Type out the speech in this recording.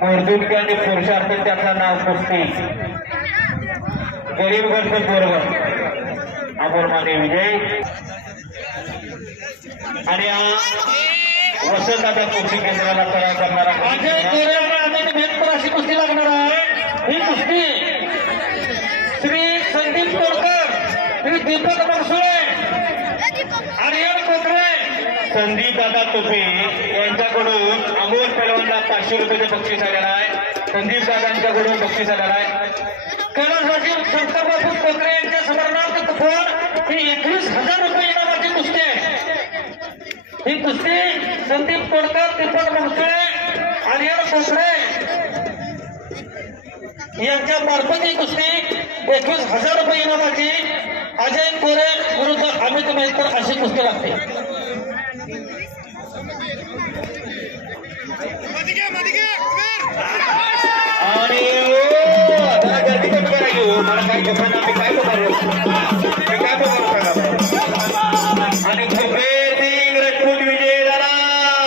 मजदूर आणि पुरुषार्थ त्याचं नाव कुस्ती गरीब गणपत बरोबर अमोलमाने विजय आणि वसंतदादा कुस्ती केंद्राला सराव करणारा अशी कुस्ती लागणार आहे। ही कुस्ती श्री संदीप तोडकर, श्री दीपक मनसुळे, आर्यन कोकरे, संदीप दादा तुपे यांच्याकडून अमोल पैलवानला 500 रुपयाचे बक्षीस आलेलं आहे। संदीप दादांच्याकडून बक्षीस आलेलं आहे। कैलास सचिव शंकरबाबू कोकरे यांच्या स्मरणार्थ कुपन ही 21,000 रुपये इनामाची कुस्ती आहे। ही कुस्ती संदीप तोडकर, दीपक मनसुळे, आर्यन कोकरे यांच्या मार्फत ही कुस्ती 21,000 रुपये इनामाची अजय कोरे विरुद्ध अमित मेहकर अशी कुस्ती लागते। आणि गर्दी कमी करा घेऊ मला काय काय